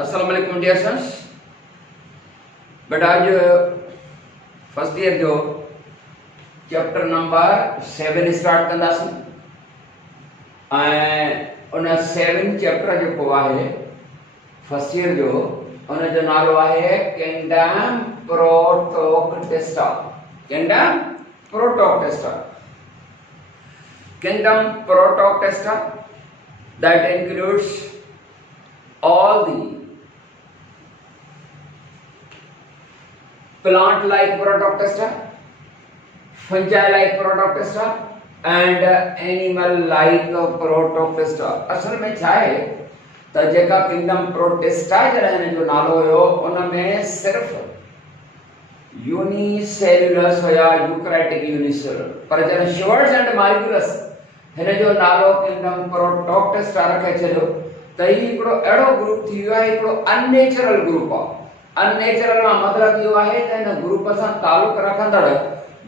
अस्सलाम वालेकुम dear students. बेटा आज फर्स्ट ईयर जो चैप्टर नंबर 7 स्टार्ट कंदासीं उन 7 चैप्टर जो है फर्स्ट ईयर जो उन जो नालो है kingdom Protoctista. Kingdom Protoctista kingdom Protoctista that includes all the plant like Protoctesta, fungi like Protoctesta and animal like Protoctesta। असल में छा है त जेका किंगडम प्रोटेस्टा जन जो नालो हुयो उन में सिर्फ यूनिसेल्युलस या यूकैरियोटिक यूनिसेल्युलर, पर जन शिवर्स एंड माइग्रस हिन जो नालो किंगडम प्रोटोक्टेस्टा रखे छो त ही हिकड़ो एड़ो ग्रुप थी वियो आहे, हिकड़ो अननेचुरल ग्रुप आहे। अननेचुरल मां मतलब इहो आहे त हिन ग्रुप सां तालुक रखंदड़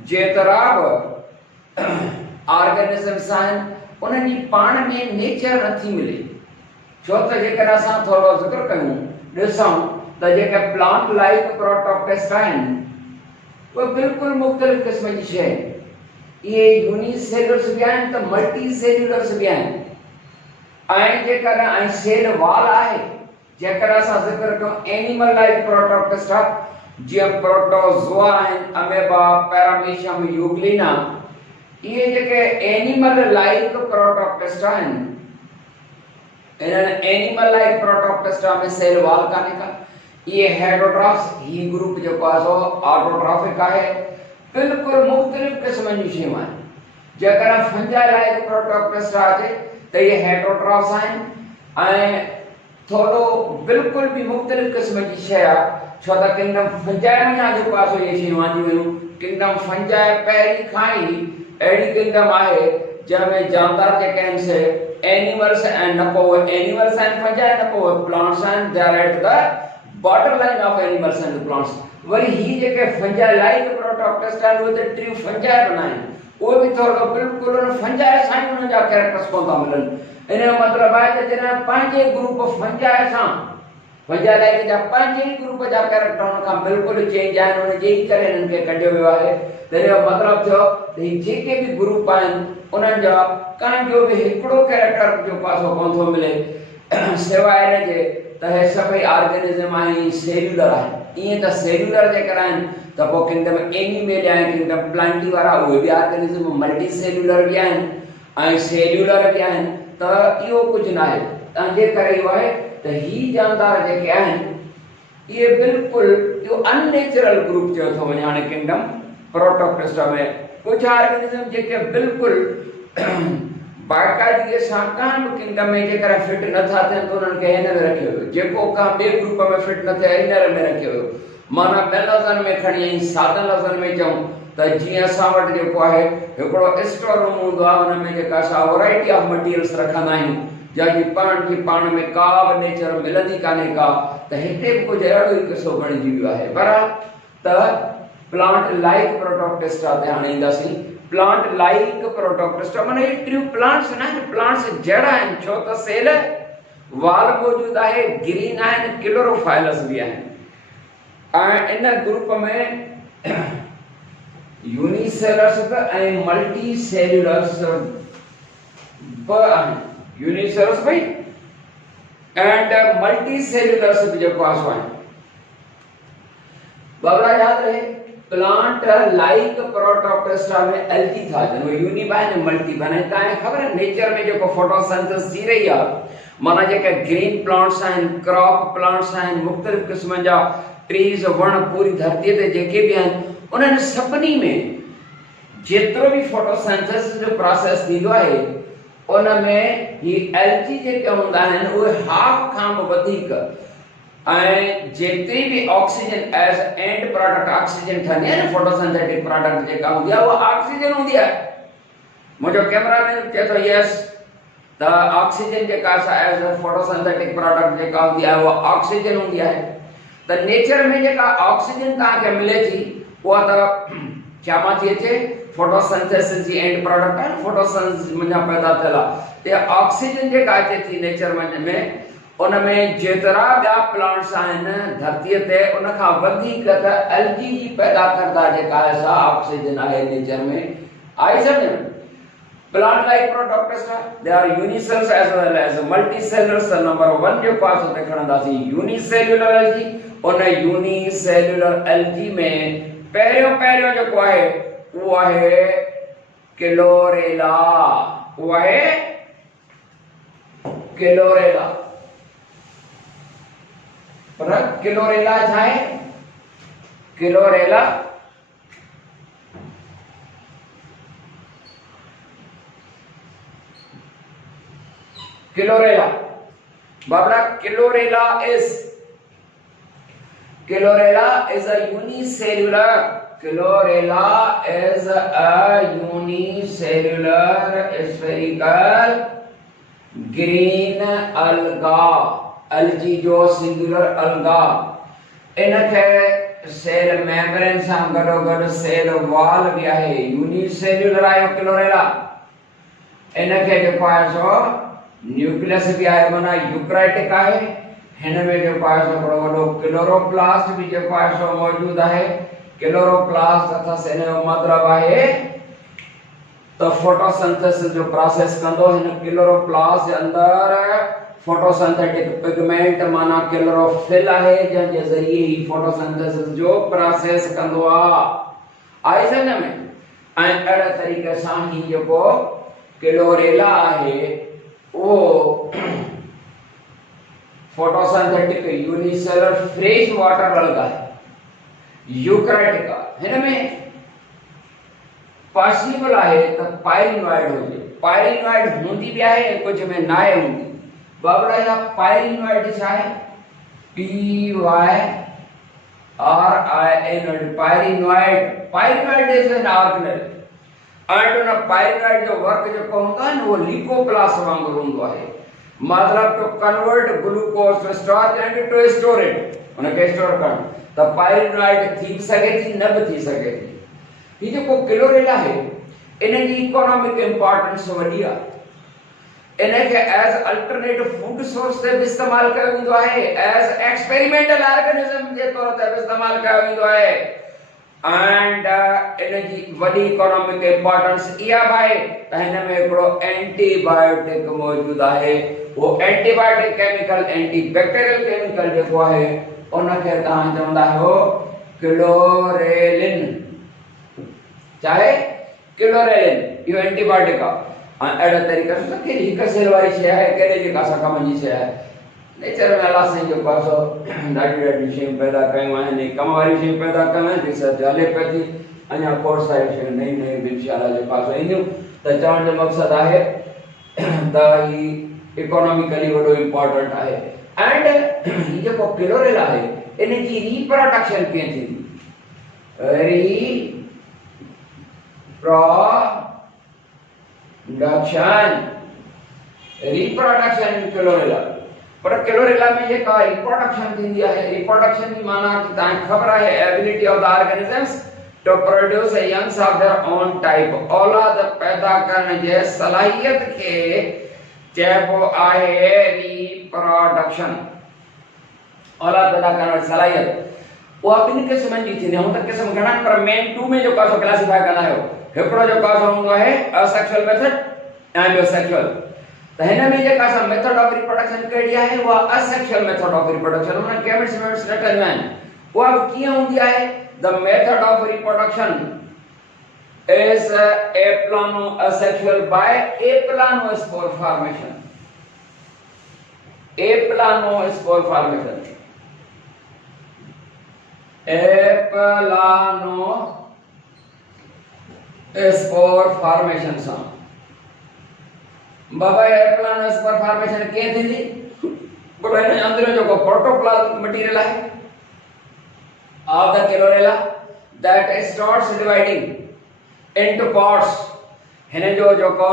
जेतिरा बि ऑर्गेनिजम्स आहिनि उन्हनि जी पाण में नेचर नथी मिले। छो त जेकर असां थोरो ज़िक्र कयूं ॾिसूं त जेके प्लांट लाइक प्रोटोक्टेस्टा आहिनि उहे बिल्कुलु मुख़्तलिफ़ क़िस्म जी शइ आहिनि। ये यूनिसेल्युलर्स भी आहिनि त मल्टी सेल्युलर्स भी आहिनि ऐं जेकर सेल वाल आहे जेकर असां ज़िक्र कयूं एनिमल लाइक प्रोटोक्टेस्टा जीअं प्रोटोज़ोआ आहिनि, अमेबा, पैरामीशियम, यूग्लिना, इहे जेके एनिमल लाइक प्रोटोक्टेस्टा आहिनि इन्हनि एनिमल लाइक प्रोटोक्टेस्टा में सेल वाल कान्हे का। ये हेटरोट्रॉफ्स ही ग्रुप जेको आहे सो ऑटोट्रॉफिक आहे। बिल्कुल मुख्तलिफ किस्म जी शयूं आहिनि। जेकर फंजाई लाइक प्रोटोक्टेस्टा अचे त ये हेटरोट्रॉफ्स आहिनि ऐं थोरो बिल्कुल भी मुख्तलिफ किस्म जी शइ आहे। छो त किंगडम फंजाई में जेको आहे सो ये शयूं आंदियूं हुयूं। किंगडम फंजाई पहिरीं खां ई अहिड़ी किंगडम आहे जंहिंमें जानदार जेके आहिनि से एनिमल्स आहिनि, न को एनिमल्स आहिनि फंजाई, न को प्लांट्स आहिनि। They are at the border line of animals and plants. वरी ही जेके फंजाई लाइक प्रोटोक्टेस्टा उहे त ट्रू फंजाई बनाइन, उहे भी थोरो बिल्कुल उन फंजाई सां ई उन जा कैरेक्टर्स कोन था मिलनि। इन जो मतलब आहे त जॾहिं पंहिंजे ग्रुप फंजाई सां फंजाई लाइक जा पंहिंजे ई ग्रुप जा कैरेक्टर उन खां बिल्कुल चेंज आहिनि, उन जे ई करे इन्हनि खे कढियो वियो आहे। त इन जो मतलब थियो त ही जेके भी ग्रुप आहिनि उन्हनि जा कंहिंजो बि हिकिड़ो कैरेक्टर जो पासो कोन थो मिले सिवाय इन जे त हे सभई ऑर्गेनिज्म आहिनि सेल्युलर आहिनि। इएं त सेल्युलर जेकर आहिनि त पोइ किंगडम एनिमल ऐं किंगडम प्लांटी वारा उहे बि ऑर्गेनिज्म मल्टी सेल्युलर भी आहिनि ऐं सेल्युलर भी आहिनि। त इहो कुझु न आहे। तंहिंजे करे इहो आहे त ही जानदार जेके आहिनि इहे बिल्कुलु इहो अननेचुरल ग्रुप चयो थो वञे। हाणे किंगडम प्रोटोक्टेस्टा में कुझु ऑर्गेनिज्म जेके बिल्कुलु बाक़ाइदगी सां कंहिं बि किंगडम में जेकर फिट नथा थियनि त उन्हनि खे हिन में रखियो वियो। जेको कंहिं ॿिए ग्रुप में फिट न थिए इन में रखियो वियो। माना ॿियनि लफ़्ज़नि में खणी आई सादनि लफ़्ज़नि में चऊं त जीअं असां वटि जेको आहे हिकिड़ो स्टोर रूम हूंदो आहे, हुन में जेका असां वैरायटी ऑफ मटीरियल्स रखंदा आहियूं जंहिंजी पाण में का बि नेचर मिलंदी कान्हे का, त हिते बि कुझु अहिड़ो ई किसो बणिजी वियो आहे। बराबरि त प्लांट लाइक प्रोटोक्टेस्टा ते हाणे ईंदासीं। प्लांट लाइक प्रोटोक्टेस्टा माना ये ट्रू प्लांट्स न आहिनि, प्लांट्स जड़ आहिनि। छो त सेल वाल मौजूद आहे, ग्रीन आहिनि, क्लोरोफाइलस भी आहिनि ऐं इन ग्रुप में यूनिसेल्युलर्स ऐं मल्टी सेल्युलर्स बि आहिनि। यूनिसेल्युलर्स भई एंड मल्टी सेल्युलर्स भी जेको आहे सो आहिनि। बाबरा याद रहे प्लांट लाइक प्रोटोक्टेस्टा में एल्टी था जन यूनि बाय मल्टी बने। तव्हांखे ख़बर आहे नेचर में जेको फोटोसिंथेसिस थी रही आहे माना जेके ग्रीन प्लांट्स आहिनि, क्रॉप प्लांट्स आहिनि, मुख़्तलिफ़ क़िस्मनि जा ट्रीज वण पूरी धरतीअ ते जेके भी आहिनि उन्हनि सभिनी में जेतिरो भी फोटोसिंथेसिस जो प्रोसेस थींदो आहे उन में ही एल्गी जेके हूंदा आहिनि उहे हाफ खां बि वधीक ऐं जेतिरी भी oxygen as end product oxygen ठहंदी आहे न फोटोसिंथेटिक प्रोडक्ट जेका हूंदी आहे उहा ऑक्सीजन हूंदी आहे। मुंहिंजो कैमरामैन चए थो यस त ऑक्सीजन जेका एज फोटोसिंथेटिक प्रोडक्ट जेका हूंदी आहे उहा ऑक्सीजन हूंदी आहे। त नेचर में जेका ऑक्सीजन तव्हांखे मिले थी उहा त छा मां थी अचे फोटोसिंथेसिस जी एंड प्रोडक्ट आहे। फोटोसिंथेसिस में पैदा थियल आहे त ऑक्सीजन जेका अचे थी नेचर में उनमें जेतरा ॿिया प्लांट्स आहिनि धरतीअ ते उन खां वधीक त एल्गी जी पैदा करदा जेका आहे सा ऑक्सीजन आहे नेचर में आई सम्झ में। Plant like Protoptesta, they are unicellular as well as multicellular. So number 1 जो पास होते खड़ंदासी unicellular algae उन unicellular algae में पहिरियों जो को आहे वो आहे क्लोरेला, वो आहे क्लोरेला। पर क्लोरेला छा आहे? Chlorella Chlorella. Babra, Chlorella is a unicellular. Chlorella is a unicellular spherical green algae जो singular alga इनखे सेल मेम्ब्रेन सां गॾोगॾु सेल वॉल भी आहे यूनिसेल्युलर आहे क्लोरेला। इनखे जेको आहे सो न्यूक्लियस भी आहे माना यूकैरियोटिक आहे। हिन में जेको आहे सो बड़ो वॾो क्लोरोप्लास्ट भी जेको आहे सो मौजूद आहे। क्लोरोप्लास्ट अथस इन जो मतलब आहे तो फोटोसिंथेसिस जो प्रोसेस कंदो। हिन क्लोरोप्लास्ट जे अंदर फोटोसिंथेटिक पिगमेंट माना क्लोरोफिल आहे जंहिंजे ज़रिए ही फोटोसिंथेसिस जो प्रोसेस कंदो आहे समझ में। ऐं अहिड़े तरीक़े सां ही जेको क्लोरेला आहे वो फोटोसिंथेटिक यूनिसेलुलर फ्रेश वाटर अलगा है यूकैरियोटिक आहे। हिन में पॉसिबल आहे त पायरिनॉइड हुजे। पायरिनॉइड हूंदी भी आहे कुछ में नाहे हूंदी। बाबरा या पायरिनॉइड छा आहे? PYRIN pyrenoid is an organelle and उन पायरिनॉइड जो वर्क जो होता है वो लिकोप्लास्ट वांगुरु होंदो आहे। मतलब to convert glucose to starch and to store it उनके स्टोर करण। त पायरिनॉइड थी सके थी न भी थी सके थी। ये जो क्लोरेला है इन जी इकोनॉमिक इंपॉर्टेंस वडी आहे। इनके एज अल्टरनेटिव फूड सोर्स से भी इस्तेमाल कयो वेंदो आहे, एज एक्सपेरिमेंटल ऑर्गेनिज्म जे तौर ते भी इस्तेमाल कयो वेंदो आहे। एंड इन जी वडी इकोनॉमिक इंपॉर्टेंस इहा आहे त हिन में हिकिड़ो एंटीबायोटिक मौजूद आहे। वो antibiotic chemical anti bacterial chemical जेको आहे उनखे तव्हां चवंदा आहियो क्लोरेलिन। चाहे क्लोरेलिन इहो एंटीबायोटिक आहे। अहिड़े तरीक़े सां कहिड़ी हिकु सेल वारी शइ आहे कहिड़े जेका असां कम जी शइ आहे। नेचर में अलाह साईं जेको आहे सो ॾाढियूं शयूं पैदा कयूं आहिनि। कम वारी शयूं पैदा कयूं आहिनि। रिसर्च हले पई थी। अञा खोड़ सारी शयूं नयूं नयूं इंशाअल्लाह जेको आहे सो ईंदियूं। त चवण जो मक़सदु आहे त ही इकोनॉमिकली वॾो इम्पोर्टेंट आहे। एंड ही जेको क्लोरेला आहे इन जी रीप्रोडक्शन कीअं थींदी? Reproduction in chlorella. पर क्लोरेला में जेका रिप्रोडक्शन थींदी आहे रिप्रोडक्शन जी माना कि तव्हांखे ख़बर आहे ability of the organisms to produce youngs of their own type. औलाद पैदा करण जे सलाहियत के चइबो आहे रिप्रोडक्शन। औलाद पैदा करण जी सलाहियत वो ॿिनि क़िस्मनि जी थींदी आहे। त क़िस्म घणा पर मेन 2 में जेको आहे क्लासिफाई कंदा आहियो। हिकिड़ो जेको आहे हूंदो आहे असेक्सुअल मेथड ऐं ॿियो सेक्सुअल। त हिन में जेका असां मेथड ऑफ रिप्रोडक्शन कहिड़ी आहे उहा असेक्सुअल मेथड ऑफ रिप्रोडक्शन। उन केमिस्ट में रटंदा आहिनि। उहा कीअं हूंदी आहे? The method of reproduction is aplanoasexual by aplanospore formation. Aplanospore formation. Aplanospore formation सां बाबा एप्लानोस्पोर फॉर्मेशन कीअं थींदी? बट हिन अंदर जो प्रोटोप्लाज्म मटेरियल आहे of the chlorella that starts dividing into parts। हिन जो जेको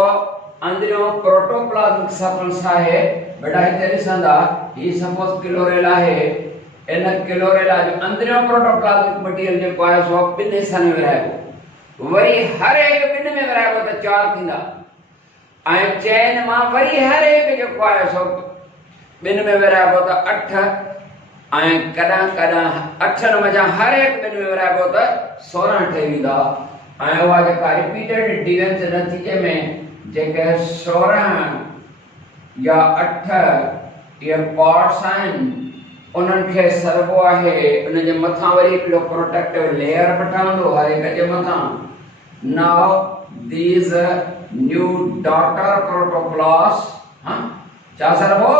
अंदरियों प्रोटोप्लाज्मिक सब्सटेंस आहे बेटा हिते ॾिसंदा ही सपोज क्लोरेला आहे। इन क्लोरेला जो अंदरियों प्रोटोप्लाज्मिक मटेरियल जेको आहे सो 2 हिस्सनि में विरहाइबो। वरी हर एक 2 में विरहाइबो त 4 थींदा। ऐं चेन मां वरी हर एक जेको आहे सो बिन में विराइबो त 8 ऐं कॾहिं कॾहिं 8 मज़ा हर एक बिन में विराइबो त 16 ठही वेंदा ऐं उहा जेका रिपीटेड डिवीजन नतीजे में जेके 16 या 8 ये पार्ट्स आहिनि उन्हनि खे सरबो आहे उन जे मथां वरी हिकिड़ो प्रोटेक्टिव लेयर पठाईंदो हर हिक जे मथां। Now these new daughter protoplasts छा सरबो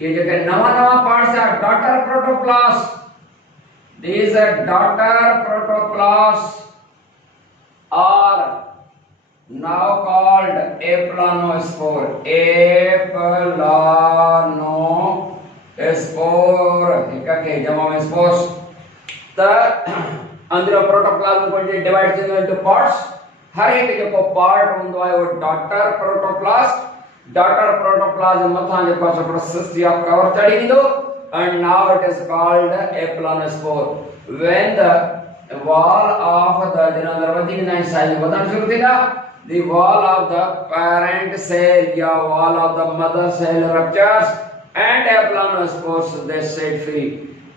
ये जेके नवा पार्ट्स आहे daughter protoplasts, these daughter protoplasts are now called aplanospore, हिक खे जमा में स्पोर्स त अंदर प्रोटोप्लाज्म को डिवाइड थींदो इनटू पार्ट्स। हर एक जेको पार्ट हूंदो आहे वो डॉटर प्रोटोप्लास्ट। डॉटर प्रोटोप्लाज्म मथां जेको आहे हिकिड़ो सिस्टी ऑफ कवर चढ़ी वेंदो and now it is called aplanospore. When the wall of the अंदर वधी वेंदा आहिनि साइज वधण शुरू थींदा, the wall of the parent cell या wall of the mother cell ruptures and aplanospores they set free.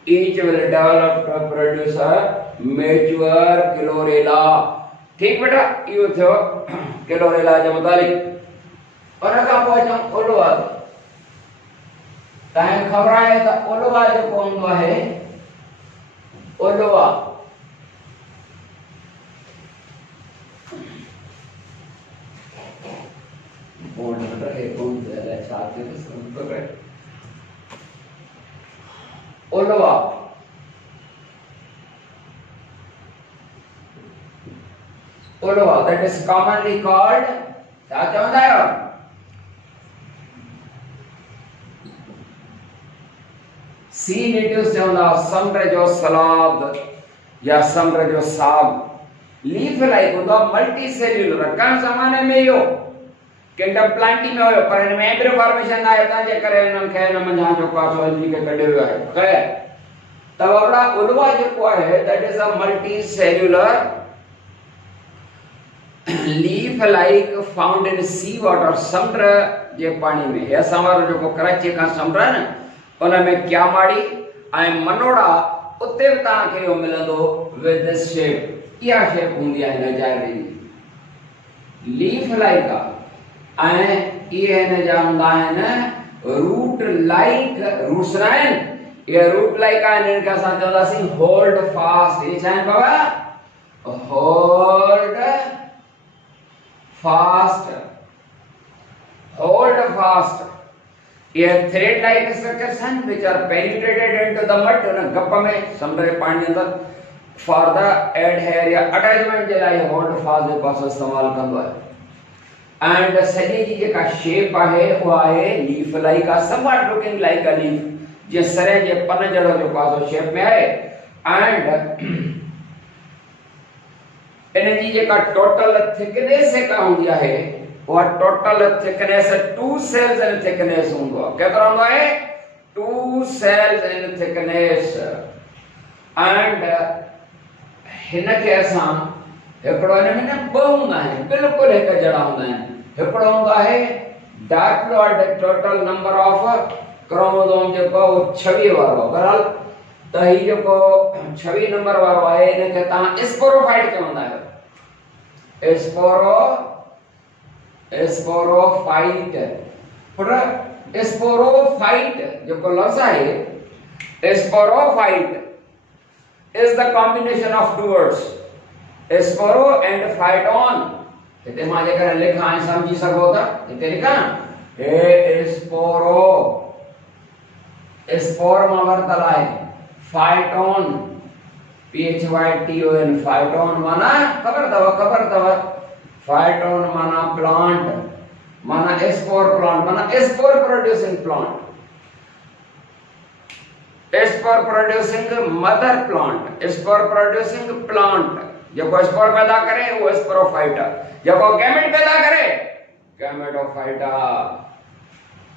Each will develop to produce a mature chlorella. ठीक बेटा यो थियो क्लोरेला जे मुताबिक। और का पोचो ओलवा ताए खबर आहे त ओलवा जो हूंदो आहे ओलवा बोर्ड में रहे कौन से साथ में संपर्क है ओलवा ओलवा that is commonly called क्या कहता है सी नेटिव से होना समुद्र जो सलाद या समुद्र जो साग लीफ लाइक होता मल्टी सेल्यूलर कण जमाने में यो किंगडम प्लांटी में हो पर इनमें एम्ब्रियो फॉर्मेशन आया था जे करे उन खे न मंझा जो पासो एलजी के कढे हुआ है खैर तब बड़ा उलवा जो को है that is a multicellular leaf like found in sea water समुद्र जे पानी में या सवार जो को कराची का समुद्र न उन में क्या माड़ी आई मनोड़ा उते ता के यो मिलंदो विद दिस शेप या शेप हुंदी है नजारे लीफ लाइक ऐं ये न जानदा है रूट लाइक रूट्स आहिनि ये रूट लाइक आहिनि इनके असां चवंदासीं होल्ड फास्ट ये छा आहिनि बाबा होल्ड फास्ट ये थ्रेड लाइक स्ट्रक्चर्स हैं which are penetrated into the mud उन गप में समुद्र के पानी अंदर फॉर द एडहेयर या अटैचमेंट जे लाइ होल्ड फास्ट जो पास इस्तेमाल कंदो है एंड सॼे जी जेका शेप आहे उहा आहे leaf like ah somewhat looking like a leaf जे सरे जे पन जड़ो जो पासो शेप में आहे एंड इन जी जेका टोटल थिकनेस जेका हुंदी आहे वो total thickness 2 cells in thickness होंदो केतरा होंदो है 2 सेल्स इन थिकनेस एंड हिन के असा एकड़ो इन में ब होंदा है बिल्कुल एक जड़ा होंदा है एकड़ो होंदा है diploid total number of chromosome जे को 26 वारो बहरहाल त ही जो को 26 नंबर वारो है इन के ता स्पोरोफाइट चवंदा है स्पोरोफाइट पर स्पोरोफाइट जो को लफ्ज है sporophyte is the combination of two words sporo and phyton इते मां जे करे लिखा है समझी सको था इते लिखा स्पोरो स्पोर मां वरतल है फाइटोन PHYTON फाइटोन माना खबर तव फाइटोन माना प्लांट माना स्पोर प्लांट माना spore producing plant spore producing mother plant spore producing plant जो को स्पोर पैदा करे वो स्पोरोफाइटा जो को गैमेट पैदा करे गैमेटोफाइटा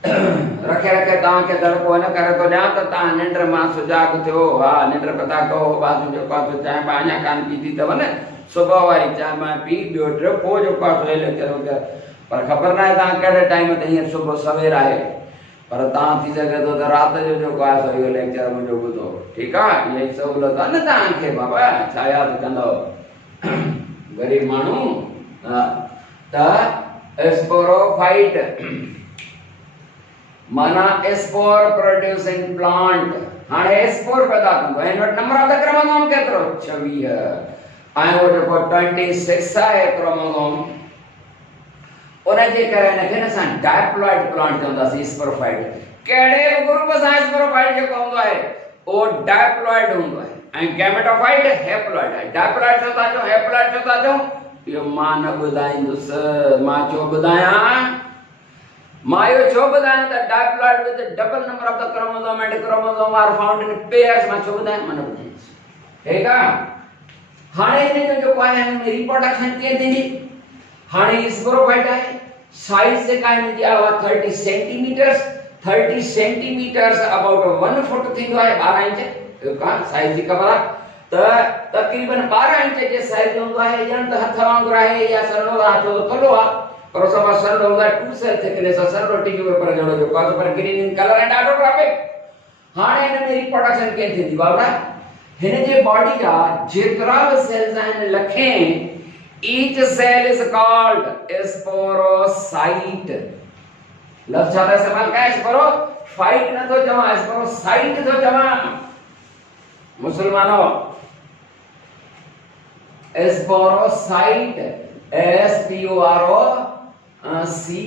रखे रखे ता के दर को न करे तो जा त ता निंद्र मा सुजाग थियो हा निंद्र पता को बाजू जो पास चाहे बाया कान पीती तव न सुबह वाली चाहे मा पी बियो ट्रिप हो जो पास ले करो के पर खबर ना ता केड़े टाइम ते ये सुबह सवेर आए पर तव्हां थी सघे थो त राति जो जेको आहे सो इहो लेक्चर मुंहिंजो ॿुधो, ठीकु आहे? इहा ई सहूलियत आहे न तव्हांखे बाबा, छा यादि कंदव ग़रीब माण्हू। त स्पोरोफाइट माना स्पोर प्रोड्यूसिंग प्लांट, हाणे स्पोर पैदा कंदो। हिन वटि नंबर ऑफ द क्रोमोसोम केतिरो? 26। ऐं उहो जेको 26 आहे क्रोमोसोम, उनजे करे हिनखे न असां डायप्लॉइड प्लांट चवंदासीं। स्पोरोफाइट कहिड़े बि ग्रुप सां स्पोरोफाइट जेको हूंदो आहे उहो डायप्लॉइड हूंदो आहे, ऐं गैमेटोफाइट हैप्लॉइड आहे। डायप्लॉइड छो था चऊं, हैप्लॉइड छो था चऊं, इहो मां न ॿुधाईंदुसि। मां छो ॿुधायां? मां इहो छो ॿुधायां त diploid with double number of the chromosome and chromosome are found in pairs. मां छो ॿुधायां? मां न ॿुधाईंदुसि, ठीकु आहे? हाणे हिन जो जेको आहे हिन में रिप्रोडक्शन कीअं थींदी? हाणे स्पोरोफाइट आहे, साइज जेका हिन जी आहे 30 सेंटीमीटर्स। 30 सेंटीमीटर्स अबाउट 1 फुट थींदो आहे, 12 इंच। ठीकु आहे? साइज जी ख़बर आहे त तक़रीबन 12 इंच जे साइज हूंदो आहे। ॼण त हथ वांगुरु आहे या सरो आहे, छो थुल्हो आहे पर सभा सरो हूंदो आहे। 2 सेल थिकनेस आहे, सरो टिश्यू पेपर जहिड़ो जेको आहे, पर ग्रीन इन कलर ऐं ॾाढो ट्रॉपिक। हाणे हिन में रिप्रोडक्शन कीअं थींदी बाबा? हिन जे बॉडी जा जेतिरा बि सेल्स आहिनि लखें, each cell is called sporocyte। लफ्ज़ छा था इस्तेमाल कया? स्पोरोफाइट न थो चवां, स्पोरोसाइट थो चवां। मुसलमानों, स्पोरोसाइट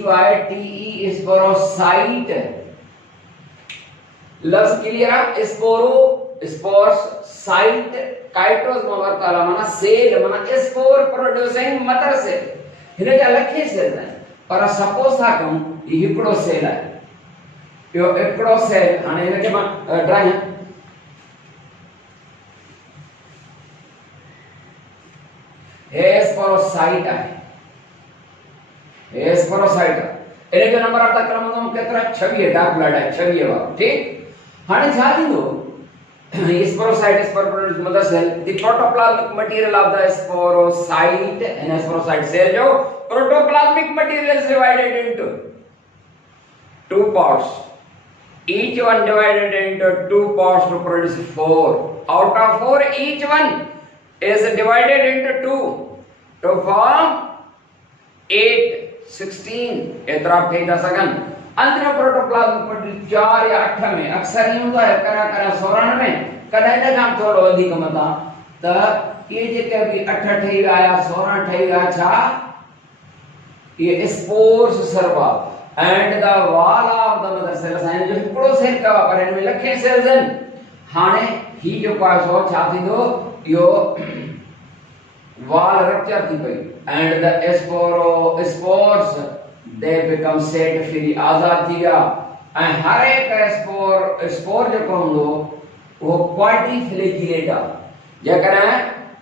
SPOROCYTE स्पोरोसाइट। लफ्ज़ क्लियर है? स्पोरो स्पोर्स साइट काइटोस में वर्ताला माना सेल माना स्पोर प्रोड्यूसिंग मदर सेल। हिन जा लखे सेल आहिनि, पर सपोज था कयूं ही हिकिड़ो सेल आहे, इहो हिकिड़ो सेल। हाणे हिनखे मां ड्राइंग हे स्पोरोसाइट आहे, हे स्पोरोसाइट आहे। इनजो नंबर ऑफ द क्रोमोसोम केतिरो आहे? 26। डायप्लॉइड आहे, 26 वारो। ठीक, हाणे छा थींदो? Sporocyte spore produce mother cell. The protoplasmic material of the sporocyte and sporocyte cell जो protoplasmic material is divided into 2 parts. Each one divided into 2 parts to produce 4. Out of 4, each one is divided into 2 to form 8, 16. एतरा ठही था सघनि। अंदर protoplasm material 4 या 8 में अक्सर ही हूंदो आहे, करा 16 में, कॾहिं न खां थोरो वधीक मथां। त इहे जेके बि 8 ठही विया या 16 ठही विया, छा इहे स्पोर्स सर्वा and the wall of the mother cell. साइन जो हिकिड़ो सेल कयो आहे, पर हिन में लखे सेल्स आहिनि। हाणे ही जेको आहे सो छा थींदो? इहो वॉल रप्चर थी पई and the spores they become set free, आजाद थी विया। ऐं हर एक स्पोर जेको हूंदो उहो क्वाड्रीफ्लेजिलेट आहे। जेकॾहिं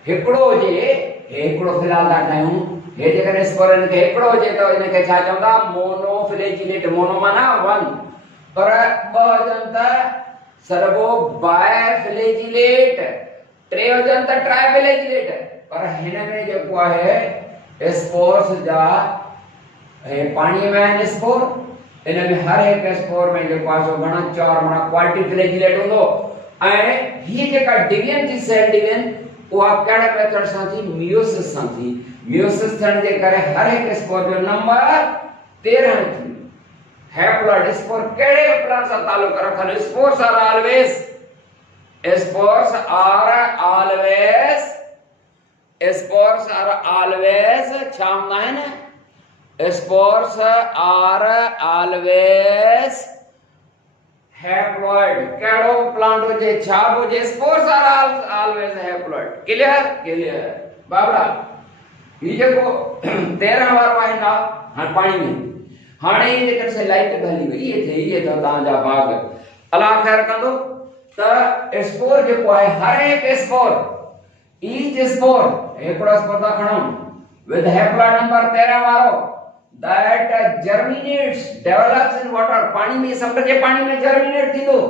हिकिड़ो हुजे, हिकिड़ो फिलहाल था ठाहियूं, हे जेकॾहिं स्पोर इनखे हिकिड़ो हुजे त इनखे छा चवंदा? मोनोफ्लेजिलेट। मोनो माना 1, पर 2 हुजनि त सर्वो बायफ्लेजिलेट, 3 हुजनि त ट्राइफ्लेजिलेट। पर हिन में जेको आहे स्पोर्स जा पानी में आहिनि स्पोर। इन में हर एक स्पोर में जेको आहे सो घणा 4 माना क्वाड्रीफ्लेजिलेट हूंदो। ऐं हीअ जेका डिवीजन थी, सेल डिवीजन, उहा कहिड़े मेथड सां थी? मियोसिस सां थी। मियोसिस थियण जे करे हर एक स्पोर जो नंबर 13 थी। हैप्लॉइड स्पोर कहिड़े बि प्लांट सां ताल्लुक रखनि, स्पोर्स आर ऑलवेज छा हूंदा आहिनि? Spores are always haploid. कहिड़ो प्लांट हुजे, छा हुजे, spores are always haploid. Clear? Babra, ये जेको 13 वारो आहे ना, हाणे पाणी में, हाणे ये जेकर से लाइट हली वई, ये त तव्हांजा बाग अलाह ख़ैर कंदो। त स्पोर जेको आहे, हर एक स्पोर, ईच स्पोर, हिकिड़ो स्पोर था खणूं विद हैप्लॉइड नंबर 13 वारो, that germinates, develops in water, पानी में, समुद्र के पानी में germinate थींदो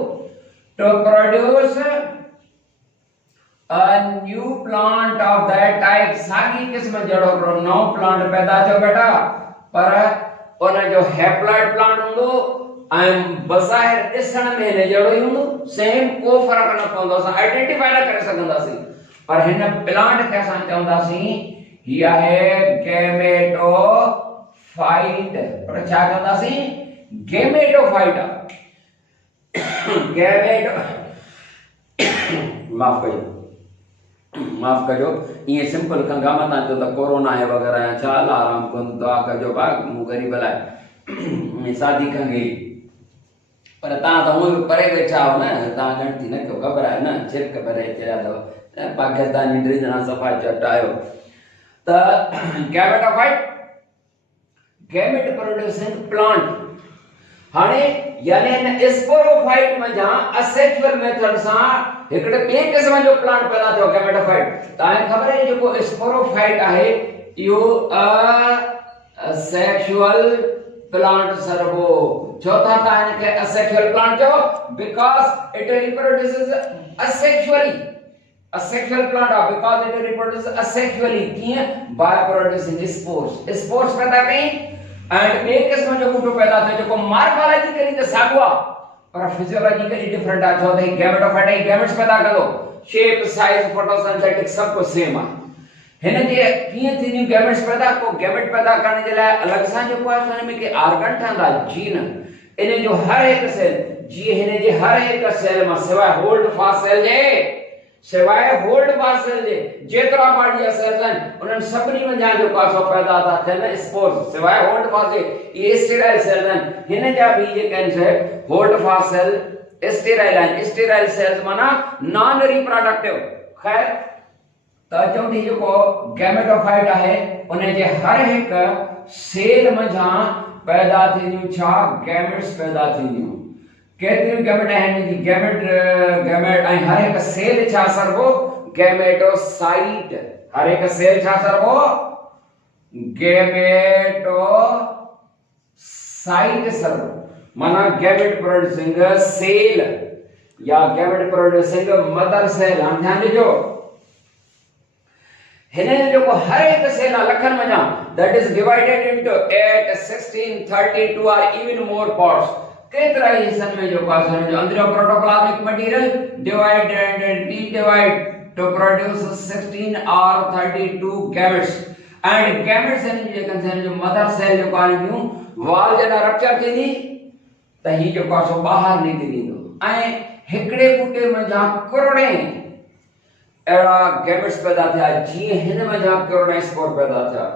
to produce a new plant of that type। साॻी क़िस्म जहिड़ो नओं प्लांट पैदा थियो बेटा, पर उन जो हैप्लॉइड प्लांट हूंदो ऐं बज़ाहिर ॾिसण में हिन जहिड़ो ई हूंदो, सेम, को फ़र्क़ु न पवंदो, असां आइडेंटिफाई न करे सघंदासीं। पर हिन प्लांट खे असां चवंदासीं हीअ आहे गैमेटोफाइट। पर छा कंदासीं? गैमेटोफाइट आहे। माफ़ कजो, ईअं सिंपल कंगा मत चओ त कोरोना आहे वग़ैरह या छा, आराम कनि, दुआ कजो भाउ, मूं ग़रीब लाइ सादी खंघि। पर तव्हां त हूअं बि परे वेठा हो न, तव्हां गणती न कयो, ख़बर आहे न, छिरक भरे चढ़िया अथव, पाकिस्तानी ड्रिजना सफ़ा चट आयो। त गैमेटोफाइट, गैमेट प्रोड्यूसिंग प्लांट। हाणे यानी हिन स्पोरोफाइट मंझां असेक्सुअल मेथड सां हिकिड़े ॿिए क़िस्म जो प्लांट पैदा थियो, गैमेटोफाइट। तव्हांखे ख़बर आहे जेको स्पोरोफाइट आहे इहो असेक्सुअल प्लांट सर्वो। छो था तव्हां हिनखे असेक्सुअल प्लांट चओ? Because it reproduces asexually. Asexual plant आहे बिकॉज़ इट रिप्रोड्यूसेस असेक्सुअली। कीअं? By producing spores. स्पोर्स पैदा कई एंड ॿिए क़िस्म जो बूटो पैदा थियो जेको मार्फोलॉजिकली त साॻियो आहे पर फिजियोलॉजिकली डिफरेंट आहे। छो त ही गैमेटोफाइट ही गैमेट्स पैदा कंदो, शेप, साइज, फोटोसिंथेटिक सब कुछ सेम आहे। हिन जे कीअं थींदियूं गैमेट्स पैदा? को गैमेट पैदा करण जे लाइ अलॻि सां जेको आहे हुन में के ऑर्गन ठहंदा, जीन। इन जो हर हिकु सेल, जीअं हिन जे हर हिकु सेल मां सवाइ होल्ड फास्ट सेल जे, जेतिरा बॉडी जा सेल्स आहिनि उन्हनि सभिनी मंझां जेको आहे सो पैदा था थियनि स्पोर्स, सवाइ होल्ड फास्ट जे। इहे स्टेराइल सेल्स आहिनि, हिन जा बि जेके आहिनि से होल्ड फास्ट सेल स्टेराइल आहिनि। स्टेराइल सेल्स माना नॉन रिप्रोडक्टिव। खैर, त चऊं थी जेको गैमेटोफाइट आहे उन जे हर हिकु सेल मंझां पैदा थींदियूं छा? गैमेट्स पैदा थींदियूं। केतिरियूं गैमेट आहिनि? गैमेट ऐं हर हिकु सेल छा सर्वो? गैमेटोसाइट। हर हिकु सेल छा सर्वो? गैमेटोसाइट सर्वो। माना गैमेट प्रोड्यूसिंग सेल या गैमेट प्रोड्यूसिंग मदर सेल। हम ध्यान ॾिजो, हिन जो हर एक सेल लखन मंझां that is divided into 8, 16, 32 or even more parts। केतिरा ही हिस्सनि में जो आहे जो अंदरियों protoplasmic material divide and redivide to produce 16 or 32 gametes. And gametes इन जो मदर सेल जो कानियूं वाल जॾहिं रप्चर थींदी त ही जो आहे सो ॿाहिरि निकिरी ईंदो ऐं हिकिड़े बूटे मंझां करोड़े अहिड़ा गैमेट्स पैदा थिया, जीअं हिन मंझां करोड़े स्पोर पैदा थिया।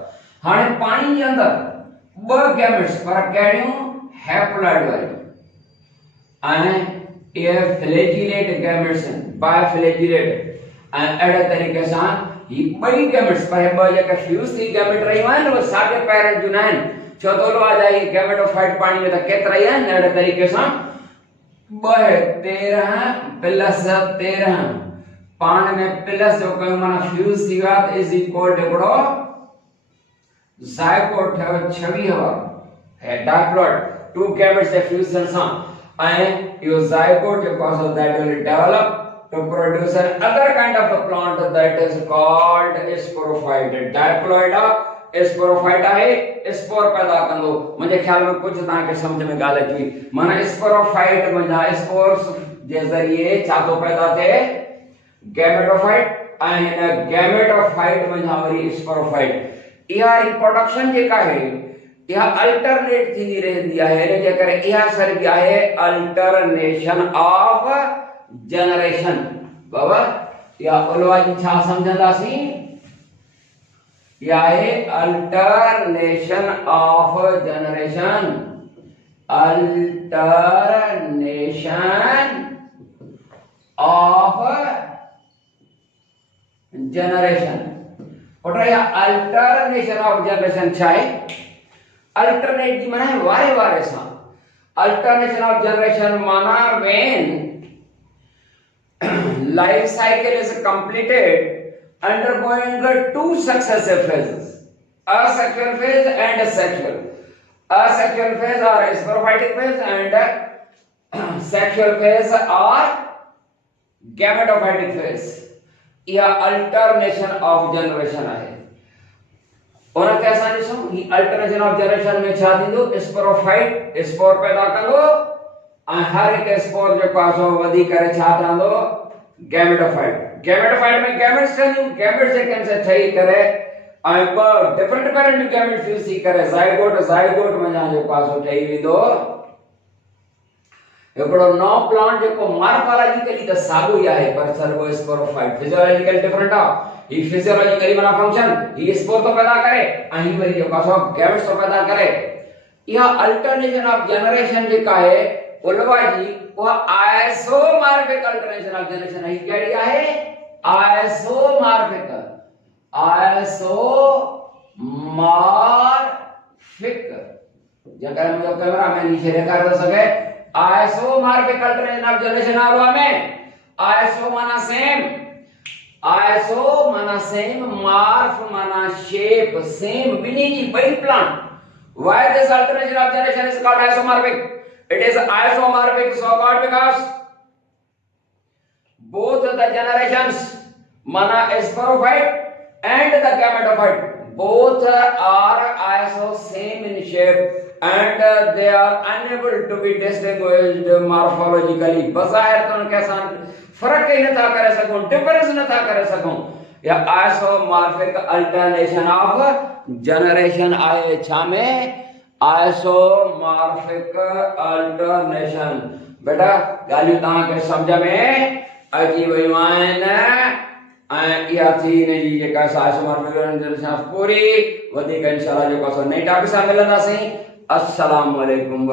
हाणे पाणी जे अंदरि ॿ गैमेट्स, पर कहिड़ियूं? हैप्लॉइड वारियूं ऐं इहे फ्लैजिलेट गैमेट्स आहिनि, बायफ्लैजिलेट। ऐं अहिड़े तरीक़े सां ही ॿई गैमेट्स, पर ॿ जेके फ्यूज़ थी गैमेट रहियूं आहिनि उहे साॻे पेरेंट जूं न आहिनि। छो त जा ही गैमेटोफाइट पाणी में त केतिरा ई आहिनि। अहिड़े तरीक़े सां 13 प्लस 13 पाण में प्लस जो कयूं माना फ्यूज थी विया त इज इक्वल टू हिकिड़ो ज़ाइगोट ठहियो 26 वारो है डाइप्लॉइड, टू गैमेट्स जे फ्यूजन सां। ऐं इहो ज़ाइगोट जेको आहे सो that will develop to produce an other kind of the plant that is called sporophyte. Diploid आहे, स्पोरोफाइट आहे, स्पोर पैदा कंदो। मुंहिंजे ख्याल में कुछ तव्हांखे सम्झ में ॻाल्हि अची। माना स्पोरोफाइट मंझां स्पोर्स जे ज़रिए छा थो पैदा थिए? गैमेटोफाइट। ऐं हिन गैमेटोफाइट मंझां वरी स्पोरोफाइट। इहा रिप्रोडक्शन जेका आहे इहा अल्टरनेट थींदी रहंदी आहे। इन जे करे इहा सर्गी आहे अल्टरनेशन ऑफ जनरेशन। बाबा इहा उलवा जी छा सम्झंदासीं? इहा आहे alternation of generation. Alternation of generation. और अल्टरनेशन ऑफ जनरेशन छा है? अल्टरनेट जी माना है वारे वारे सा। अल्टरनेशन ऑफ जनरेशन माना when life cycle is completed undergoing two successive phases, asexual phase and sexual. Asexual phase or sporophytic phase and sexual phase or gametophytic phase. यह alternation of generation है। उनखे असां ॾिसूं ही अल्टरनेशन ऑफ जनरेशन में छा थींदो, sporophyte spore पैदा कंदो ऐं हर हिकु स्पोर जेको आहे सो वधी करे छा ठहंदो, गैमेटोफाइट। गैमेटोफाइट में गैमेट्स ठहंदियूं, गैमेट्स जेके से ठही करे ऐं ॿ डिफरेंट पेरेंट जूं गैमेट फ्यूज़ थी करे ज़ाइगोट ज़ाइगोट वञा जेको आहे सो ठही वेंदो हिकिड़ो नओं प्लांट जेको मॉर्फोलॉजिकली त साॻियो ई आहे पर सर्वो स्पोरोफाइट, फिजियोलॉजिकली डिफरेंट आहे। ही फिजियोलॉजिकली माना फंक्शन ही स्पोर तो पैदा करे ऐं ही वरी जेको आहे सो गैमेट्स तो पैदा करे। इहा अल्टरनेशन ऑफ जनरेशन जेका आहे उलवा जी वो आइसोमॉर्फिक अल्टरनेशन ऑफ जनरेशन है। कहिड़ी आहे, आइसोमॉर्फिक। आइसोमॉर्फिक जेकर मुझे कैमरा में नीचे ॾेखारे थो सघे, आइसोमॉर्फिक अल्टरनेशन ऑफ जनरेशन आलो में आइसो माना सेम, आइसो माना सेम, मॉर्फ माना शेप, सेम बिनी जी बई plant. Why this alternation of generation is called isomorphic? It is isomorphic so called because both the generations mana sporophyte and the gametophyte both are iso same in shape and they are unable to be distinguished morphologically। बज़ाहिर तो उनके साथ फर्क ही न था करे सकूं, difference न था करे सकूं। या आइसोमॉर्फिक अल्टरनेशन ऑफ जनरेशन आए छा में, आइसोमॉर्फिक अल्टरनेशन। बेटा गालियूं तव्हांखे सम्झ में अची वयूं आहिनि ऐं इहा थी इन जी जेका आइसोमॉर्फिक अल्टरनेशन पूरी वधीक इंशाअल्लाह जेको असां नई टॉपिक सां मिलंदासीं। अस्सलाम वालेकुम।